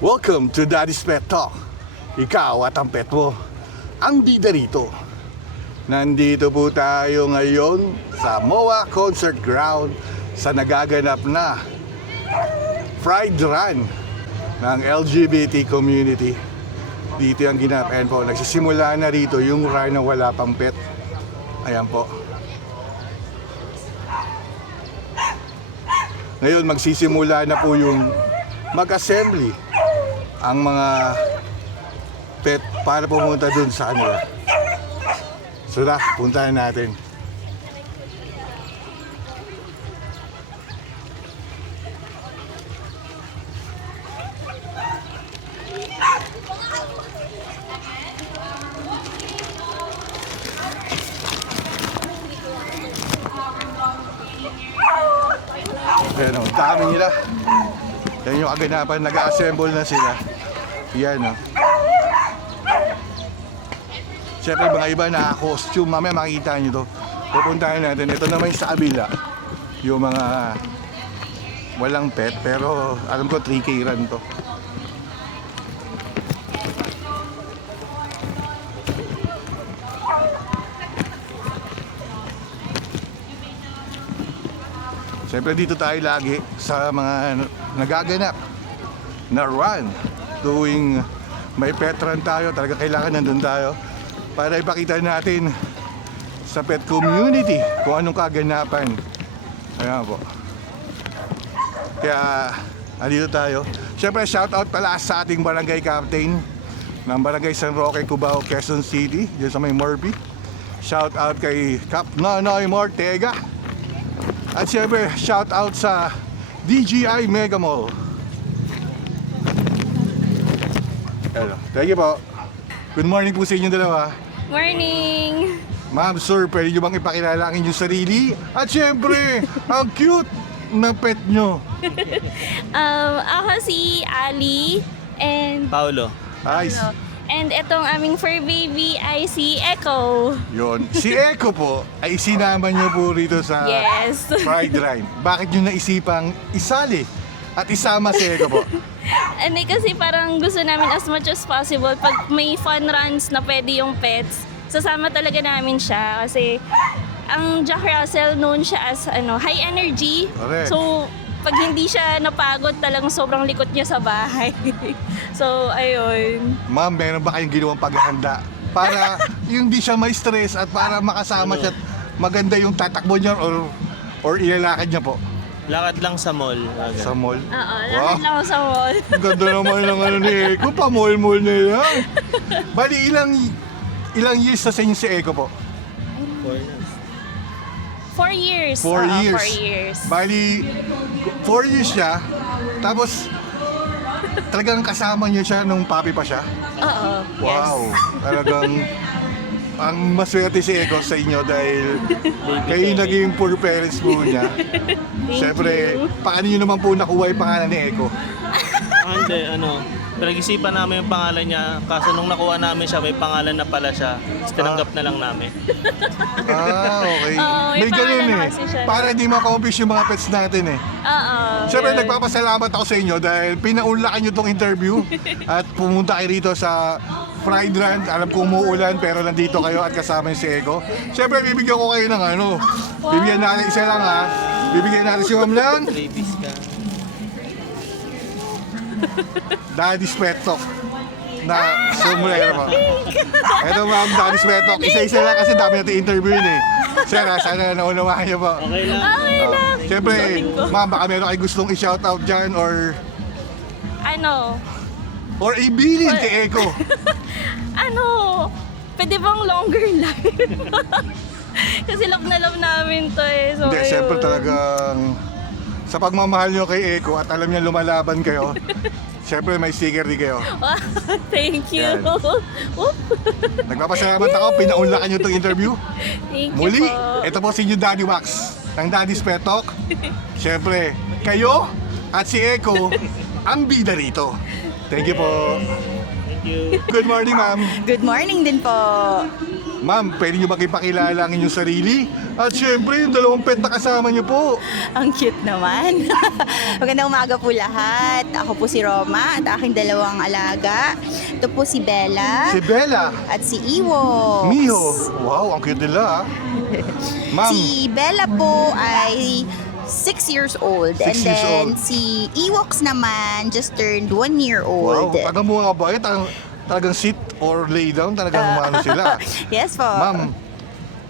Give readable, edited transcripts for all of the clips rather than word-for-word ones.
Welcome to Daddy's Pet Talk. Ikaw at ang pet mo, ang bida rito. Nandito po tayo ngayon sa MOA Concert Ground sa nagaganap na Pride Run ng LGBT community. Dito yung ginapain po. Nagsisimula na rito yung run ng wala pang pet. Ayan po. Ngayon magsisimula na po yung mag-assembly ang mga pet para pumunta dun sa kanila. So na, puntahan natin. Ayan o, dami nila. Yan yung kaganapan, nag-assemble na sila. Yan o. Siyempre mga iba naka-costume, mamaya makikita nyo to. Pupuntahan natin, ito naman sa kabila. Yung mga walang pet, pero alam ko 3K run to. Siyempre dito tayo lagi sa mga nagaganap na run. Tuwing may pet run tayo, talaga kailangan nandun tayo para ipakita natin sa pet community kung anong kaganapan. Ayan po. Kaya andito tayo. Siyempre shoutout pala sa ating barangay captain ng barangay San Roque, Cubao, Quezon City, dyan sa may Morphy. Shoutout kay Cap Nonoy Mortega. At siyempre, shout out sa DGI Mega Mall. Hello. Thank you po. Good morning po sa inyo dalawa. Morning! Ma'am, sir, pwede nyo bang ipakilala ang inyong sarili? At siyempre, ang cute na pet nyo. Ako si Ali and Paulo. Ay, and itong aming fur baby ay si Echo. yun. Si Echo po ay isinama nyo po rito sa Yes. Pride Run. Bakit nyo naisipang isali at isama si Echo po? Ano kasi parang gusto namin as much as possible pag may fun runs na pwede yung pets, sasama talaga namin siya kasi ang Jack Russell known siya as high energy. Correct. So pag hindi siya napagod talagang sobrang likot niya sa bahay. So ayun. Ma'am, meron ba kayong ginawang paghahanda para yung di siya may stress at para makasama siya at maganda yung tatakbo niya or ilalakad niya po Lakad lang sa mall. sa mall? Oo, lakad lang ako sa mall. Ang ganda naman ng ano ni Eko, pa-mall-mall na yan. Bali, ilang years na sa inyo si Eko po? 4 years. 4 Oo, years. 4 years. Bali, 4 years siya, tapos talagang kasama niyo siya nung puppy pa siya? Oo. Wow, talagang ang maswerte si Eko sa inyo dahil kayo yung naging poor parents po niya. Siyempre, paano niyo naman po nakuha yung pangalan ni Eko? Hindi, pinag-isipan namin yung pangalan niya. Kaso nung nakuha namin siya, may pangalan na pala siya. Tapos tinanggap na lang namin. Ah, okay. Oo, may May ganun pangalan eh. na kasi siya. Para hindi ma-confuse yung mga pets natin eh. Oo. Siyempre, yun. nagpapasalamat ako sa inyo dahil pinaunlakan nyo tong interview at pumunta kayo rito sa Pride Run. Alam ko umuulan pero nandito kayo at kasama yung si Eko. Siyempre, bibigyan ko kayo ng bibigyan natin isa lang ha. Bibigyan natin si Ma'am lang. Babies ka. Daddy's Pet Talk na sumulera po. Ito Ma'am, Daddy's Pet Talk. Isa-isa lang kasi dami natin interview yun eh. Sir, sana naunawahan niyo po. Okay lang. Okay lang. Siyempre, Ma'am, baka meron kayo gustong i-shoutout dyan or ibilin kay Eko. Pwede bang longer life? Kasi love na love namin to eh. So, Hindi, ayun. siyempre talagang sa pagmamahal nyo kay Eko at alam niya lumalaban kayo, siyempre may sticker din kayo. Wow, thank you. Yan. Oop. Nagpapasalamat ako, pinaunlakan nyo itong interview. Thank you Muli, po. ito po si inyo Daddy Wax ng Daddy's Pet Talk. Siyempre, kayo at si Eko ang bida rito. Thank you po. Thank you. Good morning, ma'am. Good morning din po. Ma'am, pwede nyo ba ipakilala ang inyong sarili At syempre, yung dalawang pet na kasama niyo po. Ang cute naman. Magandang umaga po lahat. Ako po si Roma at aking dalawang alaga. Ito po si Bella Si Bella, at si Iwo. Miho. Wow, ang cute nila, ah. Ma'am, Si Bella po ay 6 years old. 6 And years then old. si Ewoks naman just turned 1 year wow, old. tagang mga bait, talagang sit or lay down, talagang umano sila. Yes po. Ma'am,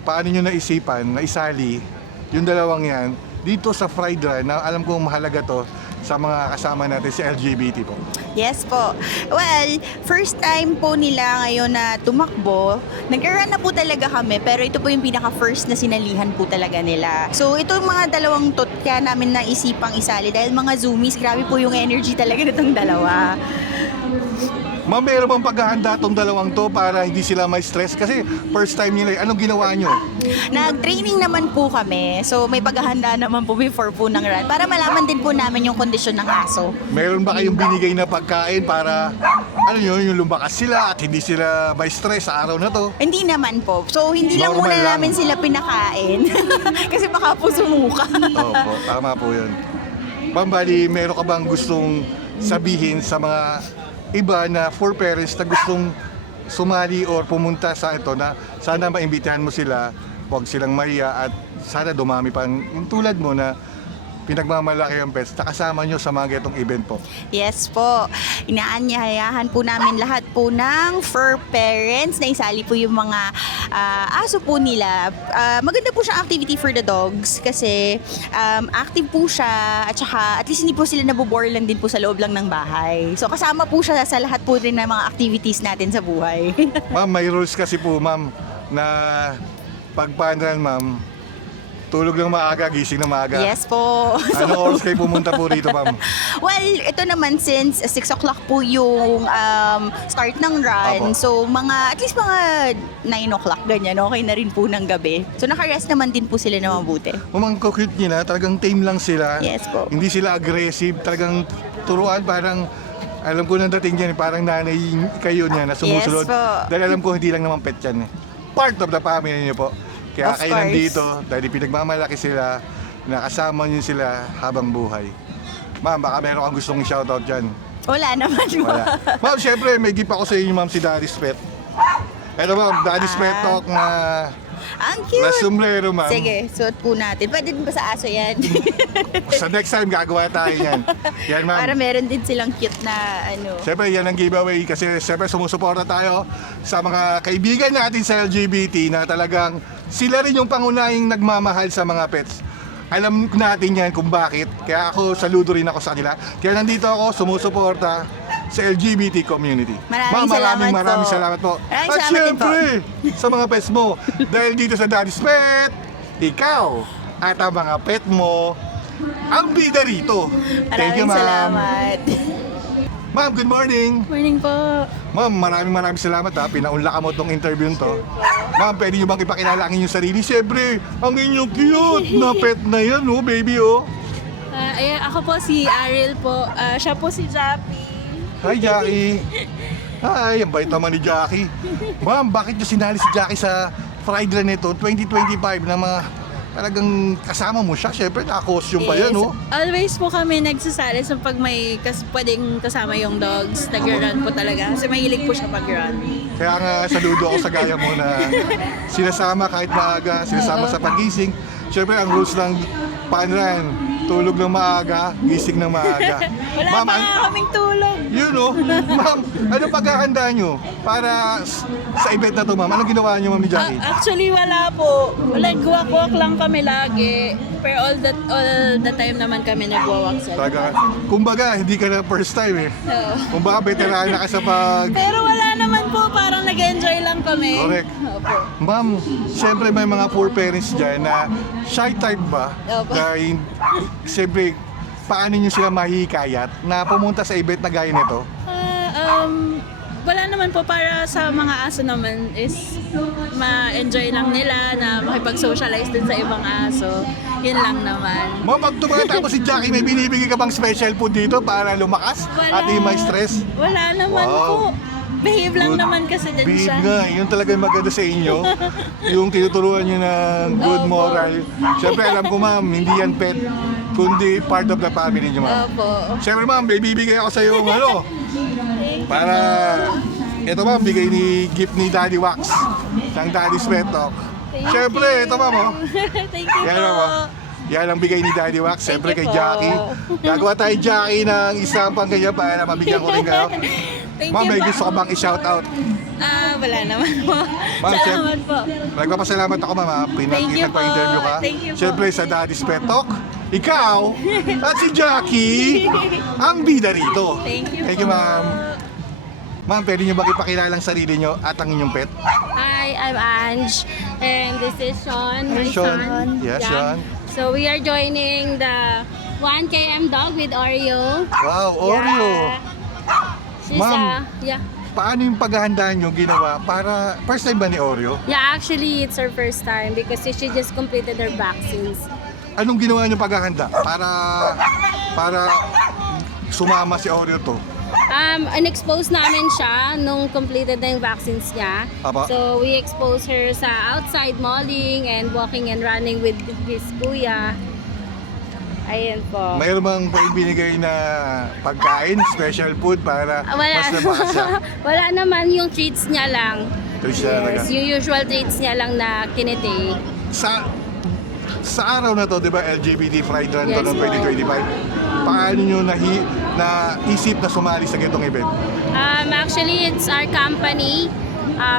paano nyo naisipan na isali yung dalawang yan dito sa Fried Run na alam kong mahalaga to sa mga kasama natin si LGBT po? Yes po. Well, first time po nila ngayon na tumakbo. Nag-run na po talaga kami, pero ito po yung pinaka-first na sinalihan po talaga nila. So, ito yung mga dalawang kaya namin naisipang isali dahil mga zoomies, grabe po yung energy talaga nitong dalawa. Ma'am, meron bang paghahanda tong dalawang to para hindi sila may stress? Kasi first time nila, anong ginawa nyo? Nag-training naman po kami. So, may paghahanda naman po before po ng run para malaman din po namin yung kondisyon ng aso. Meron ba kayong binigay na pagkain para, ano yun, yung lumakas sila at hindi sila may stress sa araw na to? Hindi naman po. So, hindi lang Normal muna lang. namin sila pinakain. Kasi baka po sumuka. Opo, tama po yun. Ma'am, bali, meron ka bang gustong sabihin sa mga iba na for parents na gustong sumali or pumunta sa ito na sana maimbitahan mo sila, huwag silang mahiya at sana dumami pa yung tulad mo na pinagmamalaki ang pets na kasama nyo sa mga getong event po. Yes po. Inaanyayahan po namin lahat po ng fur parents na isali po yung mga aso po nila. Maganda po siyang activity for the dogs kasi active po siya at saka at least hindi po sila nabobore lang din po sa loob lang ng bahay. So kasama po siya sa lahat po rin ng mga activities natin sa buhay. Ma'am, may rules kasi po ma'am na pagpanran ma'am, tulog ng maaga, gising ng maaga. Yes po. Ano oras kayo pumunta po rito ma'am? Well, ito naman since 6 o'clock po yung start ng run. Apo. So, at least mga 9 o'clock ganyan, okay na rin po ng gabi. So, nakarest naman din po sila na mabuti. Ma'am, ang cute nila, talagang tame lang sila. Yes po. Hindi sila aggressive, talagang turuan, parang alam ko nang dating yan, parang nanay kayo niya na sumusunod. Yes po. Dahil alam ko hindi lang naman pet yan. Part of the family niyo po. Kaya Of kayo course. nandito, dahil pinagmamalaki sila, nakasama niyo sila habang buhay. Ma'am, baka meron kang gustong i-shoutout dyan. Wala naman po. Wala. Ma'am, syempre, may gift ako sa inyo, ma'am, si Daddy's Pet. Ito, ma'am, Daddy's Pet Talk na Ang cute. sombrero, ma'am. Sige, suot po natin. Pwede din ba sa aso yan? Sa next time, gagawa tayo yan. Yan, ma'am. Para meron din silang cute na ano. Siyempre, yan ang giveaway kasi siyempre sumusuporta tayo sa mga kaibigan natin sa LGBT na talagang sila rin yung pangunahing nagmamahal sa mga pets. Alam natin yan kung bakit. Kaya ako, saludo rin ako sa kanila. Kaya nandito ako, sumusuporta sa LGBT community. Maraming Ma'am, salamat maraming po. salamat po. Maraming At salamat din po. syempre, sa mga pets mo, dahil dito sa Daddy's Pet, ikaw at ang mga pet mo, ang bida rito. Thank you, Maraming ma'am. salamat. Ma'am, good morning. Morning po. Ma'am, maraming salamat ha. Pinaunla ka mo tong interview to. Ma'am, pwede nyo bang ipakilala ang inyong sarili? Siyempre, ang inyong cute na pet na yan, oh, baby, oh. Ako po si Ariel po. Siya po si Jappy. Hi, Jackie. Hi, ang bait naman ni Jackie. Ma'am, bakit nyo sinali si Jackie sa Fried Run nito, 2025 na mga talagang kasama mo siya? Siyempre, naka-costume pa yan, oh. Always po kami nagsasali sa pag may pwedeng kasama yung dogs. Nag-run po talaga. Kasi mahilig po siya pag-run. Kaya nga, saludo ako sa gaya mo na sinasama kahit maaga, sinasama sa pagising. Siyempre, ang rules ng panran, tulog ng maaga, gising ng maaga. Wala Ma'am, pa nga kaming tulog. yun oh. Ma'am, ano paghahanda nyo para sa event na to, ma'am? Anong ginawa nyo, ma'am, ni Jackie? Actually, wala po. Like, walk-walk lang kami lagi. Pero all the time naman kami nag-walk sa Talaga, kumbaga, hindi ka na first time eh. Oo. Kumbaga, veteran na ka sa pag... Pero wala naman po. Parang nag-enjoy lang kami. Correct. Opo. Ma'am, siyempre may mga poor parents dyan na shy type ba? Opo. Dahil, siyempre, paano nyo sila mahihikayat na pumunta sa event na gaya nito? Wala naman po, para sa mga aso naman is ma-enjoy lang nila na makipag-socialize din sa ibang aso. Yun lang naman. Ma'am, pag tumatapos si Jackie, may binibigay ka bang special food dito para lumakas at hindi may stress? Wala naman Wow. po. Behave lang naman kasi din Behave siya. nga, yun talaga yung maganda sa inyo. Yung tinuturuan nyo ng good Opo. moral. Siyempre alam ko ma'am, hindi yan pet, kundi part of the family nyo ma'am. Opo. Siyempre ma'am, may bibigay ako sa iyo ng ano. Para, ito ma'am, bigay ni gift ni Daddy Wax. Ng Daddy's Pet Talk. Siyempre, ito ma'am oh. Thank you Yan po. ma'am oh. Yan ang bigay ni Daddy Wax, siyempre kay you po. Jackie. Gagawa tayo Jackie ng isang pang ganyan para mabigyan ko rin kayo. Thank Ma'am, you may po. gusto ka bang i-shoutout? Wala naman po. Ma'am, Salamat po. Nagpapasalamat ako ma'am, Thank you po. pinag-interview ka. Thank you po. Siyempre sa Daddy's Pet Talk, ikaw at si Jackie ang bida rito. Thank you Thank you po. ma'am. Ma'am, pwede niyo ba ipakilala ang sarili niyo at ang inyong pet? Hi, I'm Ange, and this is Sean, my Sean. son. Yes, Sean. So we are joining the 1km dog with Oreo. Wow, Oreo. She's Ma'am. yeah. Paano yung paghahanda niyo ginawa para first time ba ni Oreo? Yeah, actually it's her first time because she just completed her vaccines. Anong ginawa niyo paghahanda para sumama si Oreo to? Unexposed namin siya nung completed na yung vaccines niya. Aba. So we expose her sa outside malling and walking and running with his kuya. Ayan po. Mayroon bang binigay na pagkain, special food para Wala. mas labakas siya? Wala naman, yung treats niya lang. Treats niya talaga. Yung usual treats niya lang na kinitake. Sa araw na to, 'di ba, LGBT Pride Run to Yes, ng po. 2025. Paano niyo naisip na sumali sa ganitong event? Actually, it's our company,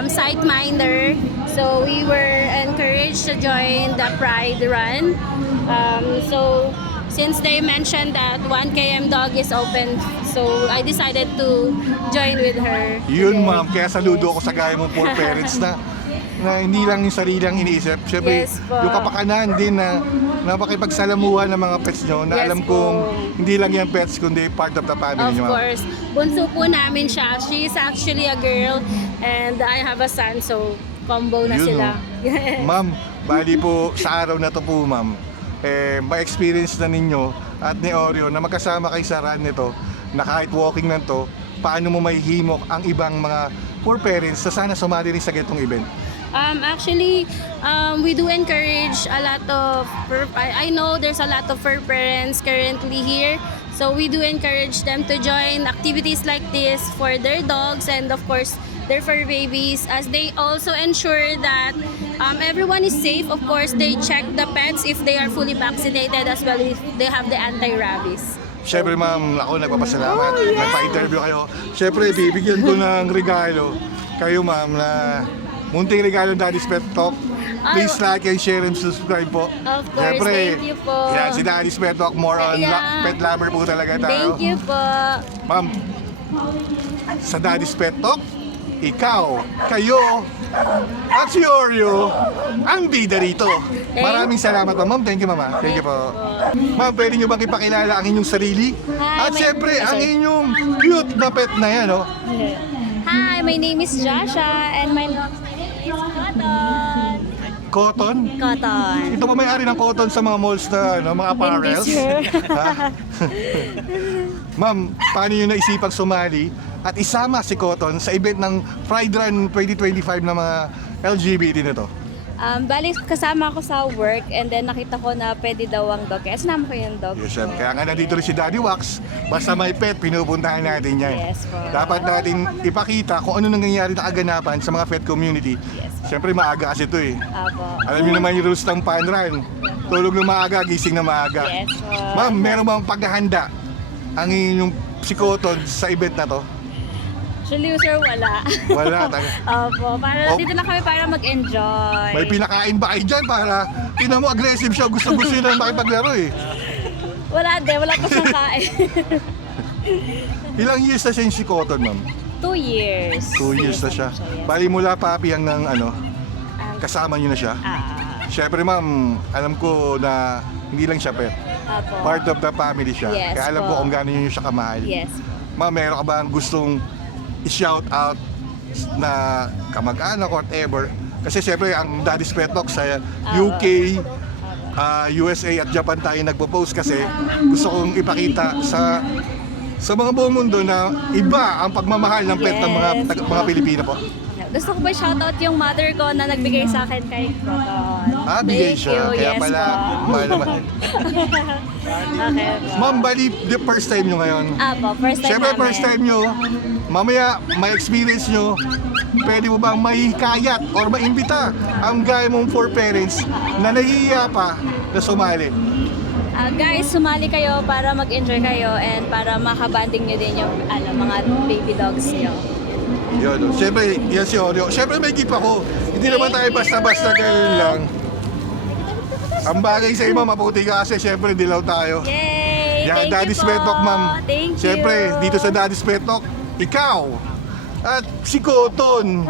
Sightminder. So we were encouraged to join the Pride Run. So since they mentioned that 1km dog is open, so I decided to join with her. Yun today. ma'am, kaya saludo ako sa gaya mong poor parents na hindi lang yung sarili ang iniisip. Siyempre, Yes po. yung kapakanan din na makipagsalamuhan ng mga pets nyo na Yes alam po. kong hindi lang yan pets kundi part of the family Of nyo ma'am. course. Bunso po namin siya. She is actually a girl and I have a son, so combo na Yun, sila. no? Ma'am, bali po sa araw na to po ma'am, ma-experience na ninyo at ni Oreo na magkasama kayo sa run nito na kahit walking lang to, paano mo mahihimok ang ibang mga poor parents na sana sumali rin sa ganitong event? Actually, we do encourage a lot of I know there's a lot of fur parents currently here. So we do encourage them to join activities like this for their dogs and of course their fur babies, as they also ensure that everyone is safe. Of course, they check the pets if they are fully vaccinated as well if they have the anti-rabies. Siyempre ma'am, ako nagpapasalamat. Nagpa-interview kayo. Siyempre, bibigyan ko ng regalo kayo ma'am na munting regalo ng Daddy's Pet Talk. Please like and share and subscribe po. Of course, thank you po. Yan, si Daddy's Pet Talk, more on Yeah. pet lover po talaga tayo. Thank you po. Ma'am, sa Daddy's Pet Talk, ikaw, kayo, at si Oreo, ang bida rito. Maraming salamat po, ma'am. Thank you, mama. Thank you po. Ma'am, pwede nyo bang ipakilala ang inyong sarili? Hi, At my- syempre, ang inyong cute na pet na yan, oh. Hi, my name is Joshua and my dog's name is Cotton. Cotton? Cotton. Ito ba may-ari ng cotton sa mga malls na mga apparels? sir. Ha? Ma'am, paano nyo naisipang sumali at isama si Cotton sa event ng Pride Run 2025 ng mga LGBT nito? Bali, kasama ako sa work and then nakita ko na pwede daw ang dog. Kaya sinama ko yung dog. Yes, sir. Kaya nga nandito rin si Daddy Wax. Basta may pet, pinupuntahan natin yan. Yes, po. Dapat natin ipakita kung ano nangyayari na kaganapan sa mga pet community. Yes. Siyempre maaga kasi ito eh. Apo. Alam niyo naman yung rules ng Fun Run. Tulog na maaga, gising na maaga. Yes, po. Ma'am, meron bang paghahanda ang inyong si Cotton sa event na to? Actually, sir, wala. Wala talaga. Opo, para dito lang kami para mag-enjoy. May pinakain ba kayo dyan para tinan mo aggressive siya, gusto na makipaglaro eh. Wala din, wala pa siyang kain. Ilang years na siya yung si Cotton, ma'am? 2 years. 2 years na siya. Yes. Bali mula papi hanggang kasama niyo na siya. Siyempre ma'am, alam ko na hindi lang siya pet. Apo. Part of the family siya. Yes Kaya alam po. ko kung gaano niyo siya kamahal. Yes. Ma'am, meron ka ba gustong i-shout out na kamag-anak or whatever? Kasi siyempre ang Daddy's Pet Talk sa UK, USA at Japan tayo nagpo-post kasi gusto kong ipakita sa mga buong mundo na iba ang pagmamahal ng pet ng mga Pilipino po? Gusto ko ba shoutout yung mother ko na nagbigay sa akin kay Proton. Bigay Thank siya. you. Kaya Yes pala, po. mahal naman. Okay. Ma'am, bali, the first time nyo ngayon. Apo, first time Siyempre, namin. first time nyo, mamaya, may experience nyo, pwede mo bang mahikayat or maimbita ang gaya mong 4 parents na nahihiya pa na sumali? Guys, sumali kayo para mag-enjoy kayo and para makabanding nyo din yung mga baby dogs nyo. Yun, siyempre, yan si Oreo. Siyempre, may gift ako. Hindi naman tayo basta-basta ganun lang. Ang bagay sa iba, maputi ka kasi siyempre, dilaw tayo. Yay! Yan, Thank Daddy's you po. Pet Talk, ma'am. Thank you. Siyempre, dito sa Daddy's Pet Talk, ikaw at si Cotton,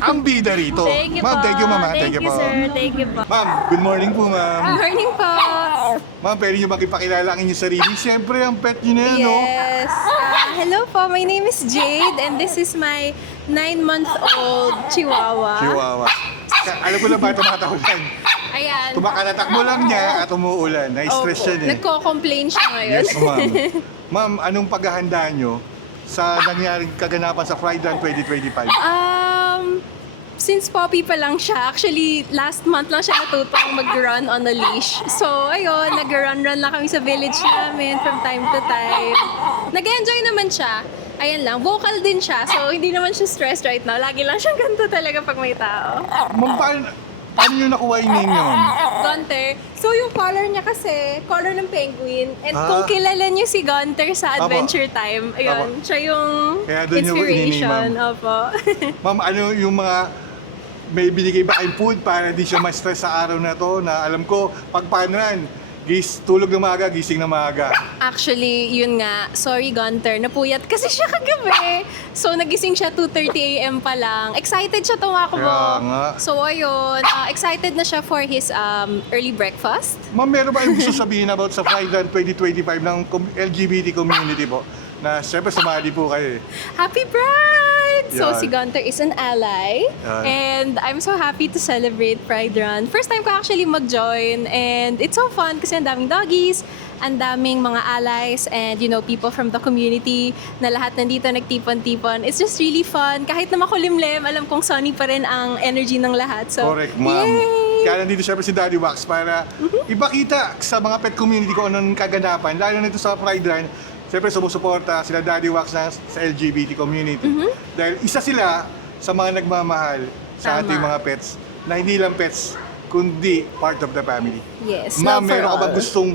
ang bida rito. Thank you Ma'am, po. thank you, ma'am. Thank you, po. sir. Thank you po. Ma'am, good morning po, ma'am. Morning po. Ma'am, pwede niyo makipakilala ang inyong sarili? Siyempre, ang pet niyo na yan, no? Yes. Hello po, my name is Jade and this is my 9-month-old Chihuahua. Chihuahua. Alam ko na ba tumatawlan? Ayan. Tumakalatak mo lang niya at umuulan. Na-stress Opo, siya eh. nagko-complain siya ngayon. Yes, ma'am. Ma'am, anong paghahanda nyo sa nangyaring kaganapan sa Pride Run 2025? Since puppy pa lang siya, actually last month lang siya natutong mag-run on a leash. So ayun, nag-run-run lang kami sa village namin from time to time. Nag-enjoy naman siya. Ayan lang, vocal din siya. So hindi naman siya stressed right now. Lagi lang siyang ganito talaga pag may tao. Ma'am, paano nyo nakuha yung name niyo, ma'am? Gunter. So yung color niya kasi, color ng penguin. And Ah. kung kilala niyo si Gunter sa Apo. Adventure Time, ayun, Apo. siya yung Kaya doon niyo inspiration. ininimam. Opo. Ma'am, ano yung mga may binigay ba kayong food para di siya ma-stress sa araw na to na alam ko, pag paano yan, tulog ng maaga, gising ng maaga. Actually, yun nga, sorry Gunter, napuyat kasi siya kagabi. So nagising siya 2:30 AM pa lang. Excited siya tumakbo. Kaya nga. So ayun, excited na siya for his early breakfast. Ma'am, meron ba yung gusto sabihin about sa Pride Run 2025 ng LGBT community po? Na siyempre sumali po kayo eh. Happy Pride! So Yan. si Gunter is an ally Yan. and I'm so happy to celebrate Pride Run. First time ko actually mag-join and it's so fun kasi ang daming doggies, ang daming mga allies and you know, people from the community na lahat nandito nagtipon-tipon. It's just really fun. Kahit na makulimlim, alam kong sunny pa rin ang energy ng lahat. So, Correct, ma'am. yay! Kaya nandito siyempre si Daddy Wax para ipakita sa mga pet community ko anong kaganapan. Lalo nito sa Pride Run, siyempre sumusuporta sila Daddy Wax sa LGBT community. Dahil isa sila sa mga nagmamahal sa Tama. ating mga pets na hindi lang pets, kundi part of the family. Yes, Ma'am, love for meron ka ba all. gustong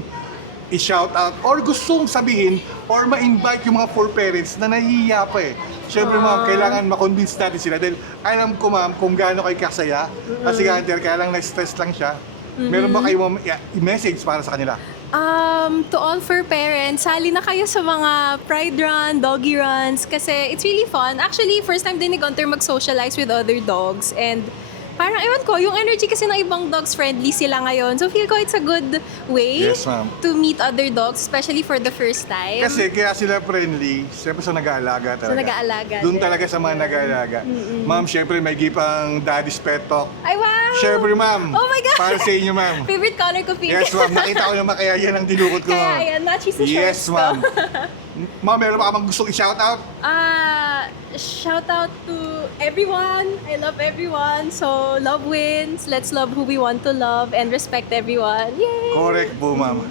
i-shout out or gustong sabihin or ma-invite yung mga 4 parents na nahihiya pa eh? Siyempre ma'am, kailangan ma-convince natin sila dahil alam ko ma'am kung gaano kayo kasaya kasi Hunter, kaya lang na-stress lang siya. Meron ba kayo ma'am i-message para sa kanila? To all fur parents, sali na kayo sa mga Pride Run, Doggy Runs kasi it's really fun. Actually, first time din ni Gunter mag-socialize with other dogs and parang ewan ko, yung energy kasi ng ibang dogs friendly sila ngayon. So feel ko it's a good way Yes, ma'am. to meet other dogs, especially for the first time. Kasi kaya sila friendly, siyempre sa nag-aalaga talaga. Sa nag-aalaga Doon din. talaga sa mga nag-aalaga. Ma'am, siyempre may gipang Daddy's Pet Talk. Ay, wow! Siyempre ma'am, Oh my God! para sa inyo ma'am. Favorite color ko, pink. Yes ma'am, nakita ko naman kaya yan ang dinukot ko Kaya ma'am. ayan, matches sa Yes shorts ko. ma'am. Ma'am, meron ba ka bang gustong i-shout out? Shout out to everyone. I love everyone. So, love wins. Let's love who we want to love and respect everyone. Yay! Correct po, ma'am.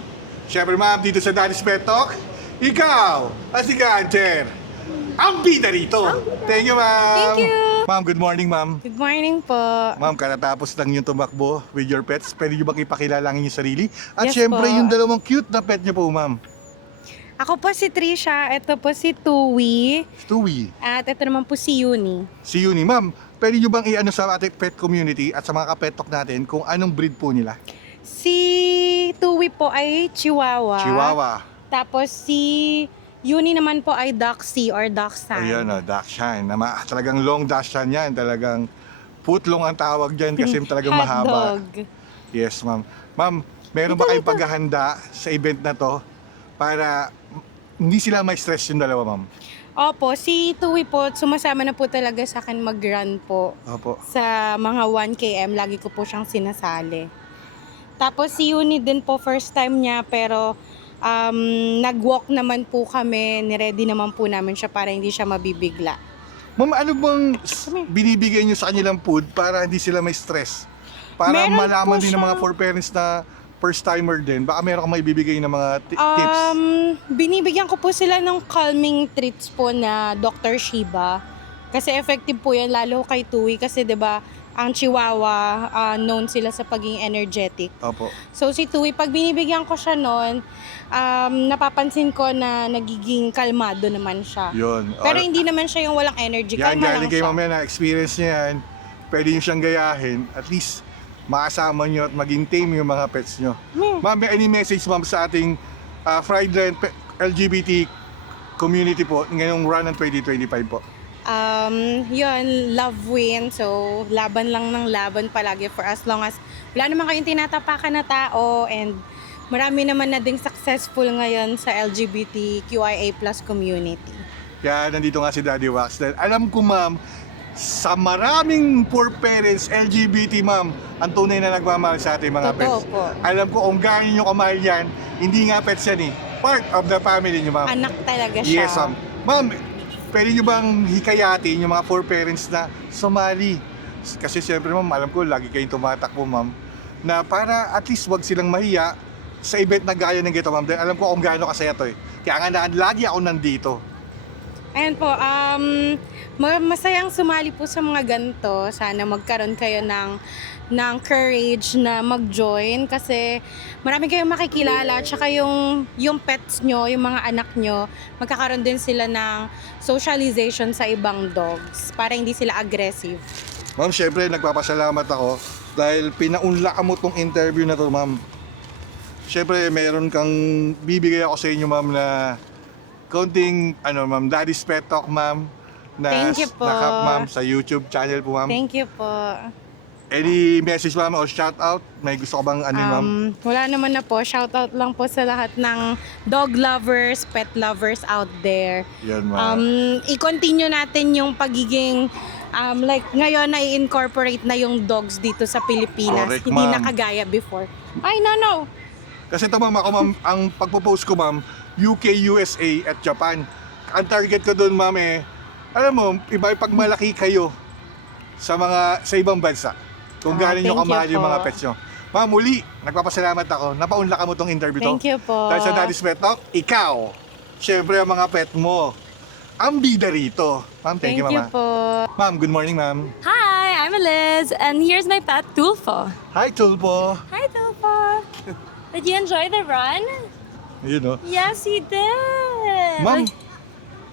Siyempre, ma'am, dito sa Daddy's Pet Talk, ikaw, as si Hunter, ang bida rito. Thank you, ma'am. Thank you. Ma'am, good morning, ma'am. Good morning po. Ma'am, katatapos lang yung tumakbo with your pets. Pwede niyo bang ipakilala ang inyong sarili? At Yes siyempre, po. yung dalawang cute na pet niyo po, ma'am. Ako po si Trisha, ito po si Tui, Stewie. at ito naman po si Uni. Si Uni. Ma'am, pwede niyo bang i-ano sa ating pet community at sa mga ka-pet talk natin kung anong breed po nila? Si Tui po ay Chihuahua. Chihuahua. Tapos si Uni naman po ay Dachshund or Dachshund. Ayan, Dachshund. Talagang long Dachshund yan. Talagang putlong ang tawag dyan kasi talagang mahaba. Hotdog. Yes, ma'am. Ma'am, meron ba kayong paghahanda sa event na to para hindi sila may stress yung dalawa, ma'am? Opo, si Tui po, sumasama na po talaga sa akin mag-run po. Opo. Sa mga 1 km, lagi ko po siyang sinasali. Tapos si Uni din po, first time niya, pero Nag-walk naman po kami, niready naman po namin siya para hindi siya mabibigla. Ma'am, ano bang binibigay nyo sa kanilang food para hindi sila may stress? Para Meron malaman po din ng mga siya. for parents na first timer din. Baka meron kang maibibigay ng mga tips. Binibigyan ko po sila ng calming treats po na Dr. Shiba. Kasi effective po yan, lalo kay Tui. Kasi 'di ba ang Chihuahua, known sila sa pagiging energetic. Opo. So si Tui, pag binibigyan ko siya noon, napapansin ko na nagiging kalmado naman siya. Yun. Pero hindi naman siya yung walang energy, Yan, kalma lang galing kay siya. mamaya na experience niya yan. Pwede nyo siyang gayahin. At least, makasama nyo at maging tame yung mga pets nyo. Ma'am, may any message ma'am sa ating Friedland LGBT community po ngayong run ng 2025 po? Yun, love win. So, laban lang ng laban palagi for as long as wala naman kayong tinatapakan na tao and marami naman na ding successful ngayon sa LGBTQIA+ community. Kaya nandito nga si Daddy Wax. Dahil alam ko ma'am, sa maraming poor parents, LGBT ma'am, ang tunay na nagmamahal sa ating mga Totoo pets. po. Alam ko kung gaano nyo kamahal yan, hindi nga pets yan eh. Part of the family nyo ma'am. Anak talaga siya. Yes ma'am. Ma'am, pwede nyo bang hikayatin yung mga poor parents na sumali? Kasi siyempre ma'am, alam ko lagi kayong tumatakbo ma'am, na para at least wag silang mahiya sa event na gaya ng gito ma'am. Dahil alam ko kung gaano kasaya to eh. Kaya nga lagi ako nandito. Ayan po, masayang sumali po sa mga ganito. Sana magkaroon kayo ng courage na mag-join kasi marami kayong makikilala. Tsaka yung pets nyo, yung mga anak nyo, magkakaroon din sila ng socialization sa ibang dogs para hindi sila aggressive. Ma'am, syempre nagpapasalamat ako dahil pinaunla mo tong interview na to ma'am. Syempre meron kang bibigay ako sa inyo ma'am na konting ma'am, Daddy's Pet Talk ma'am na Thank you po. nakap ma'am sa YouTube channel po ma'am. Thank you po. Any message ma'am o shout out? May gusto ka bang ma'am? Wala naman na po. Shoutout lang po sa lahat ng dog lovers, pet lovers out there. Yan ma'am. I-continue natin yung pagiging like ngayon na i-incorporate na yung dogs dito sa Pilipinas. Correct, Hindi ma'am. na kagaya before. Ay, no. Kasi ito ma'am, ako ma'am, ang pagpo-post ko ma'am, UK, USA at Japan. Ang target ko doon ma'am alam mo, iba pag malaki kayo sa ibang bansa. Kung gaano nyo thank you kamahal yung po. mga pets nyo. Ma'am, muli, nagpapasalamat ako. Napaunla ka mo tong interview to. Thank you po. Dahil sa Daddy's Pet Talk, ikaw, syempre ang mga pet mo, ang bida rito. Ma'am, thank you ma'am. po. Ma'am, good morning ma'am. Hi, I'm Liz, and here's my pet Tulfo. Hi, Tulpo. Hi, Tulfo. Did you enjoy the run? Yun o. Yes, he did. Ma'am,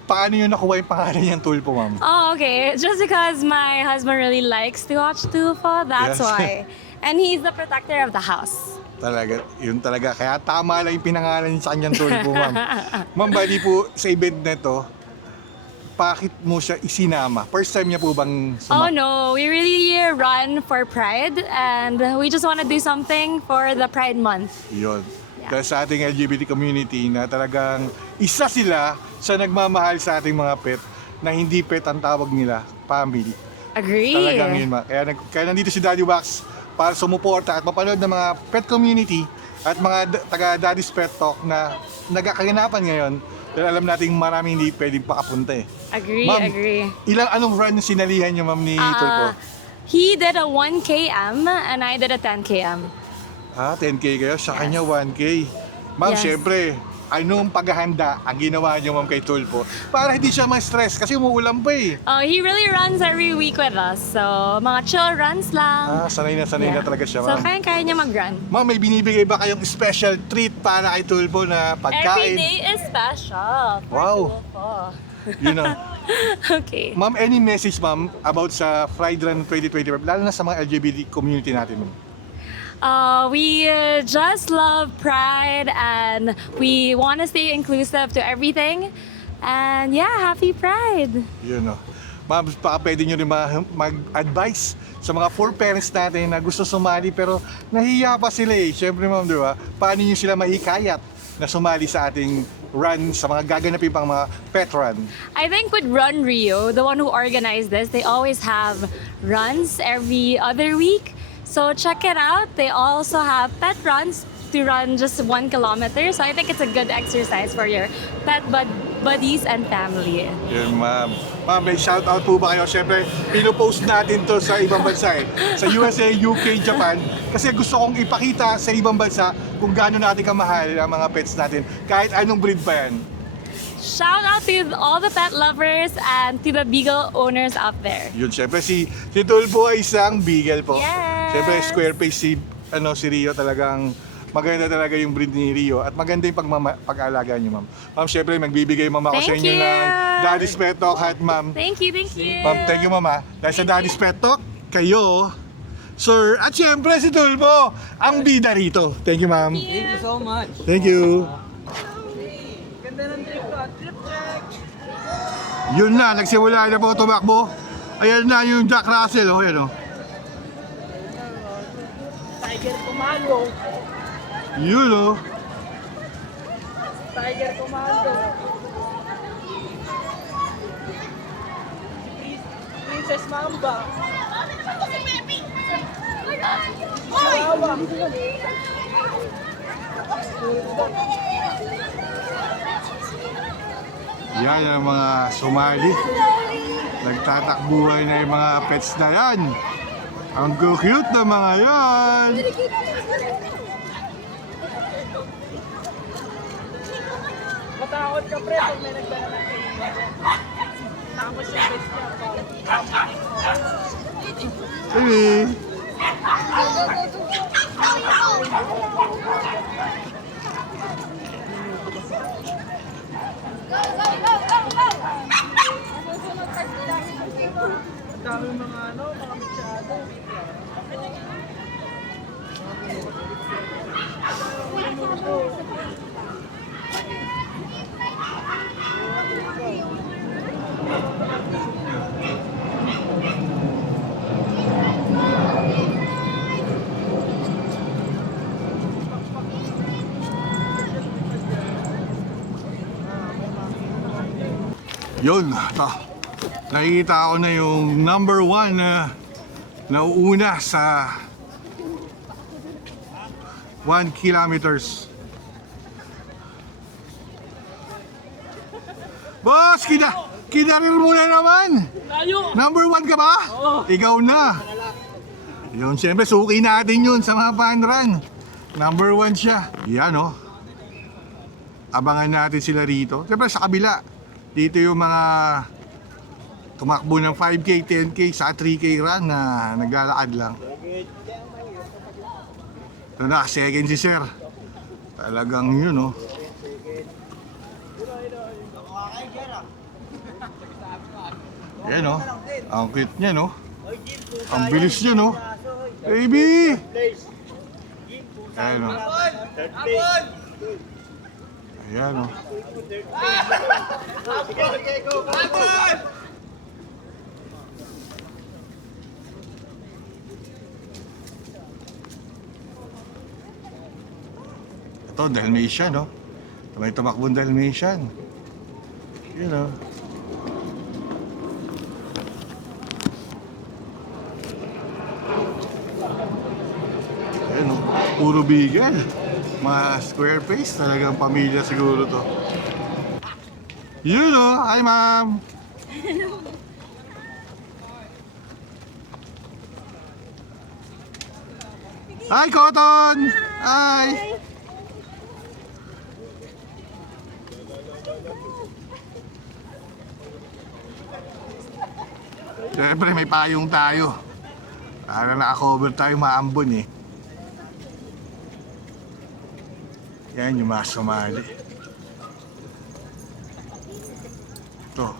paano yun nakuha yung pangalan niyang Tulpo, ma'am? Oh, okay. Just because my husband really likes to watch Tulfo, that's Yes. why. And he's the protector of the house. Talaga, yun talaga. Kaya tama lang yung pinangalan niya sa kanyang Tulpo, ma'am. Ma'am, bali po sa event na to, bakit mo siya isinama? First time niya po bang Oh no, we really run for Pride, and we just want to do something for the Pride Month. Yun. Dahil sa ating LGBT community na talagang isa sila sa nagmamahal sa ating mga pet na hindi pet ang tawag nila, family. Agree. Talagang yun, ma. Kaya nandito si Daddy Wax para sumuporta at mapanood ng mga pet community at mga taga Daddy's Pet Talk na nagkakaganapan ngayon dahil alam nating maraming hindi pwedeng pakapunta eh. Agree, Ma'am, agree. Anong run yung sinalihan niyo ma'am ni Tulpo? He did a 1 km and I did a 10 km. 10K kayo, sa kanya 1K. Ma'am, Yes. syempre, anong paghahanda ang ginawa niyo ma'am kay Tulpo para hindi siya ma-stress kasi umuulan pa eh. He really runs every week with us. So, mga chill runs lang. Sanay na Yeah. talaga siya So, ma'am. kaya niya mag-run. Ma'am, may binibigay ba kayong special treat para kay Tulpo na Every pagkain? day is special. for Wow. Tulfo. You know. Okay. Ma'am, any message ma'am about sa Pride Run 2025 lalo na sa mga LGBT community natin ma'am? We just love Pride and we want to stay inclusive to everything. And yeah, happy Pride. Yun o. Ma'am, baka pwede nyo rin mag-advise sa mga poor parents natin na gusto sumali pero nahiya pa sila eh. Siyempre ma'am, di ba? Paano nyo sila mahikayat na sumali sa ating run, sa mga gaganapin pang mga pet run? I think with Run Rio, the one who organized this, they always have runs every other week. So check it out. They also have pet runs to run just 1 kilometer. So I think it's a good exercise for your pet buddies and family. Yun, ma'am. Ma'am, may shoutout po ba kayo? Siyempre, pinopost natin to sa ibang bansa eh. Sa USA, UK, Japan. Kasi gusto kong ipakita sa ibang bansa kung gaano natin kamahal ang mga pets natin. Kahit anong breed pa yan. Shout out to all the pet lovers and to the beagle owners out there. Yun, siyempre si Tulpo ay isang beagle po. Yes! Siyempre, square face si Rio talagang maganda talaga yung breed ni Rio at maganda yung pag-aalaga niyo, ma'am. Ma'am, siyempre, magbibigay mama ko sa Thank inyo you! ng Daddy's Pet Talk at ma'am. Thank you, thank you. Ma'am, thank you, mama. Dahil sa Daddy's Pet Talk, kayo, sir, at siyempre si Tulpo, ang bida rito. Thank you, ma'am. Thank you so much. Thank you. Ganda ng trip ko. Trip check. Yun na, nagsimula na po tumakbo. Ayan na yung Jack Russell, oh, yan, oh. Tiger Commando. Yun, oh. Tiger Commando. Princess Mamba. Chihuahua. Yan ang mga Somali. Nagtatakbuhan na yung mga pets na yan. Ang cute na mga yan. Matakot ka pre pag may nagdala ng tapos yung best niya. Sige. Ang dami mga mga mixado. Yun, ito. Nakikita ko na yung number 1 na nauuna sa 1 kilometers. Boss, kinarir mo na naman. Number 1 ka ba? Ikaw na. Yun, siyempre suki natin yun sa mga fun run. Number 1 siya. Yan, oh. Abangan natin sila rito. Siyempre sa kabila. Dito yung mga tumakbo ng 5K, 10K, sa 3K run na naglalakad lang. Ito na, second si Sir. Talagang yun, oh. Yan, oh. Ang cute niya, no? Ang bilis niya, no? Baby! Ayan, oh. Ayan, oh. Ito, Dalmatian, no? May tumakbong Dalmatian. You know. Ayan, no? Puro bigel. Mga square face, talagang pamilya siguro to. You know, hi ma'am! Hi Cotton! Hi! Siyempre may payong tayo. Para naka-cover tayo maambon eh. Yan yung mga Somali. Ito.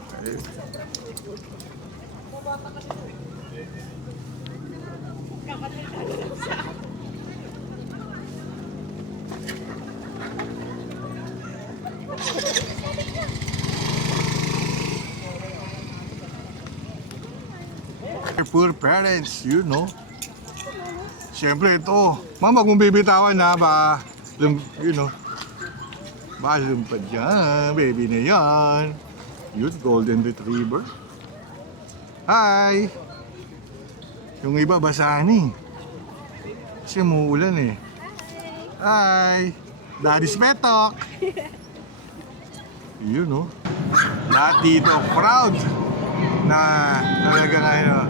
Poor parents, you know. Siyempre ito. Mama, kung bibitawan na ba, you know. Balong pa dyan, baby na yan. Yun, golden retriever. Hi! Yung iba basahan eh. Kasi umuulan eh. Hi! Daddy's Pet Talk! Yun, oh. Lahat dito proud na talaga ano.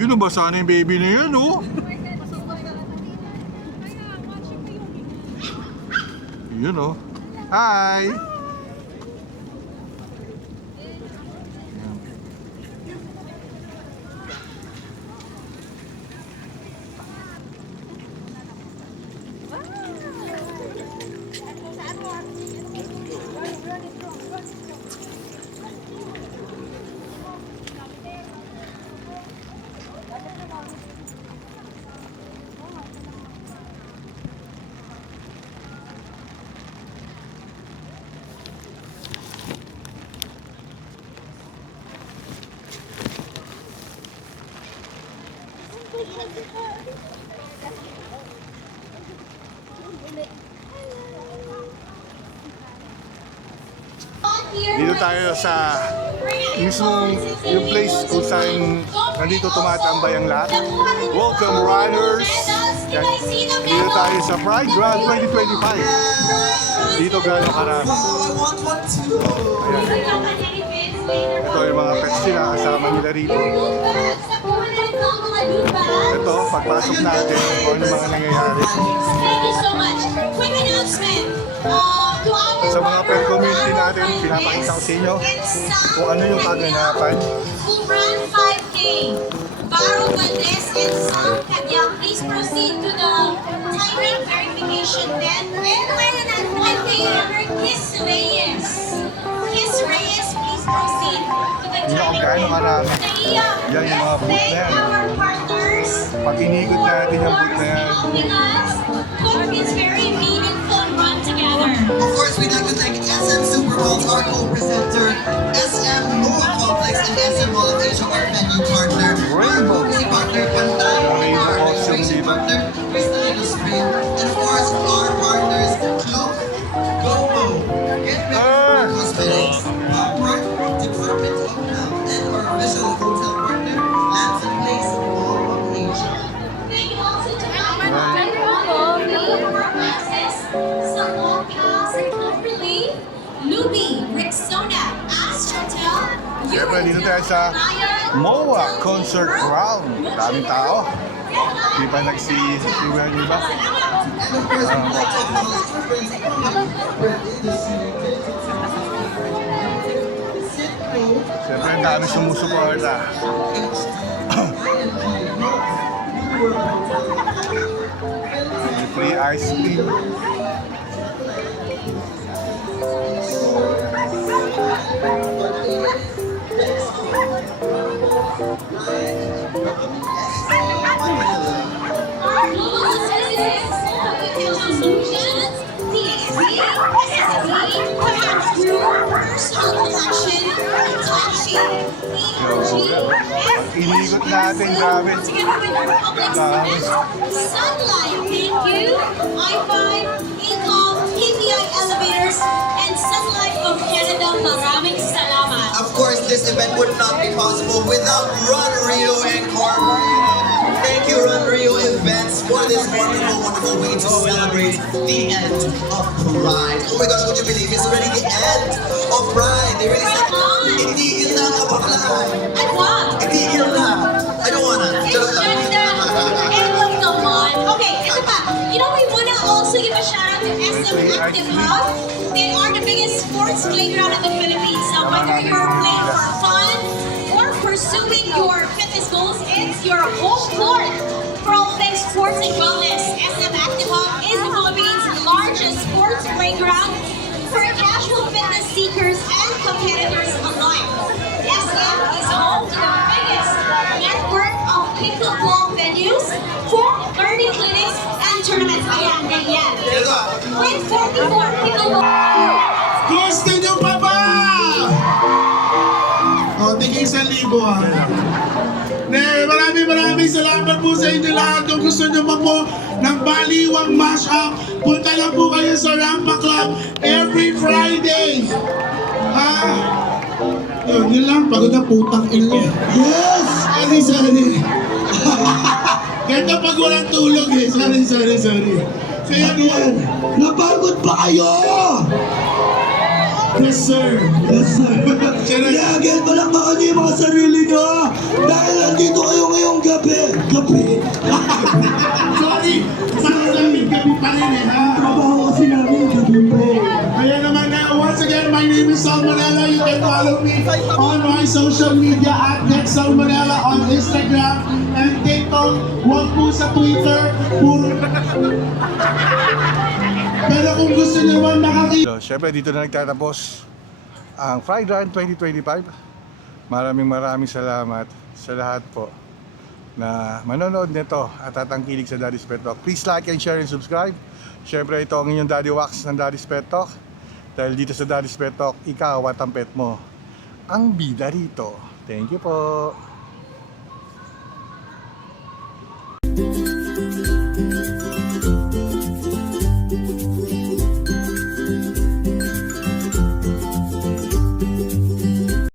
Yun ba sana yung baby na yun, oh? Yun, oh. Hi! Dito tayo sa mismong yung place kung saan nandito tumatambay ang lahat. Welcome runners! Yan. Dito tayo sa Pride Ground 2025. Dito gano'ng karami. Ayan. Ito yung mga pets nila, kasama nila rito. Ito, pagpasok natin, kung ano mga nangyayari. Sa mga pet community natin, pinapakita ko sa inyo kung ano yung kaganapan. Baro Valdez and Sam Cadyang, please proceed to the timing verification then. And Kiss Reyes. Kiss Reyes, please proceed to the Hindi ako timing gaano karami. Yan yung mga booth na yan. Pag inikot natin yung booth na yan. It's very meaningful run together. Of course, we'd like to thank SM Super Bowl, our co-presenter, SM Moa Complex, and SM Mall of Asia, our venue partner, our courtesy partner, Pantay, our illustration partner, Cristalino Spring, and of course, our partners, Look, GoMo, Get Ready Cosmetics, our Department of Health, and our official hotel partner, Lanson Place, Mall of Asia. Thank you also to Access, Salon House, Cloverleaf, Luby, Rexona, Astrotel, Siyempre, dito tayo sa MOA Concert Ground. Daming tao. Di ba nagsisiwan nyo ba? And of course, we'd like to acknowledge our friends Siyempre, ang dami sumusuporta. Free ice cream. Inikot natin, grabe. Sunlight, thank you. I5, Incom, KPI Elevators, and Sunlight of Canada. Maraming salamat. Of course, this event would not be possible without Run Rio Incorporated. Thank you, Run Rio Events, for this wonderful, wonderful way to celebrate the end of Pride. Oh my gosh, would you believe it's already the end of Pride? They really said, itigil na ka bakla. I want. Itigil na. I don't wanna. It's just come on. Okay, ito pa. You know, we wanna also give a shout out to SM Active Hub. They are the biggest sports playground in the Philippines. So whether you're playing for fun or pursuing your fitness goals, it's your home court for all things sports and wellness. SM Active Hub is the Philippines' largest sports playground for casual fitness seekers and competitors alike. SM is home to the biggest network of pickleball venues for learning clinics and tournaments. Ayan, ganyan. With 44 pickleball. Gusto nyo pa ba? O, tigil 1,000 ha. Maraming salamat po sa inyo lahat. Kung gusto nyo pa po ng baliwang mashup, punta lang po kayo sa Rampa Club every Friday. Ha? Yun lang. Pagod na putang ina niya. Yes! Sorry. Ganda pag walang tulog eh. Sorry. Kaya yan, napagod pa kayo! Yes, sir. Reagan pa lang ba kayo yung mga sarili nyo? Dahil nandito kayo ngayong gabi. Sorry! Sabi gabi pa rin eh, ha? Trabaho kasi namin gabi po. Kaya naman na, once again, my name is Salmonella. You can follow me on my social media at NextSalmonella on Instagram and TikTok. Huwag po sa Twitter. Pero kung gusto nyo naman makakita. So, syempre dito na nagtatapos ang Pride Run 2025. Maraming salamat sa lahat po na manonood nito at tatangkilig sa Daddy's Pet Talk. Please like and share and subscribe. Syempre ito ang inyong Daddy Wax ng Daddy's Pet Talk. Dahil dito sa Daddy's Pet Talk, ikaw at ang pet mo ang bida rito. Thank you po.